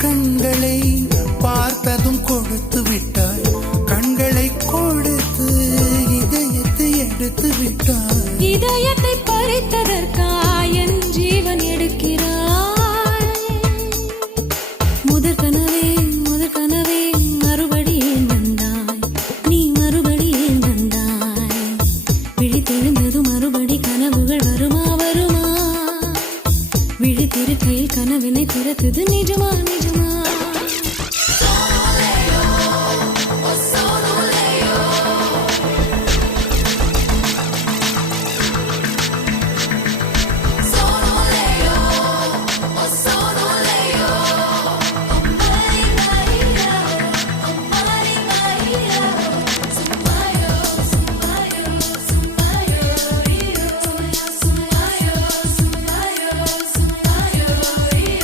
கண்களை பார்த்ததும் கொடுத்து விட்டாய், கண்களை கொடுத்து இதயத்தை எடுத்து விட்டாய். இதயத்தை பறித்ததற்காய் என் ஜீவன் எடுக்கிறாய். முதற் கனவே மறுபடியும் வந்தாய், நீ மறுபடியும் வந்தாய். விழித்தெழுந்தது மறுபடி கனவுகள் வருமா வருமா, விழித்திருக்கையில் கனவினை திறத்தது நிஜமா நிஜமா.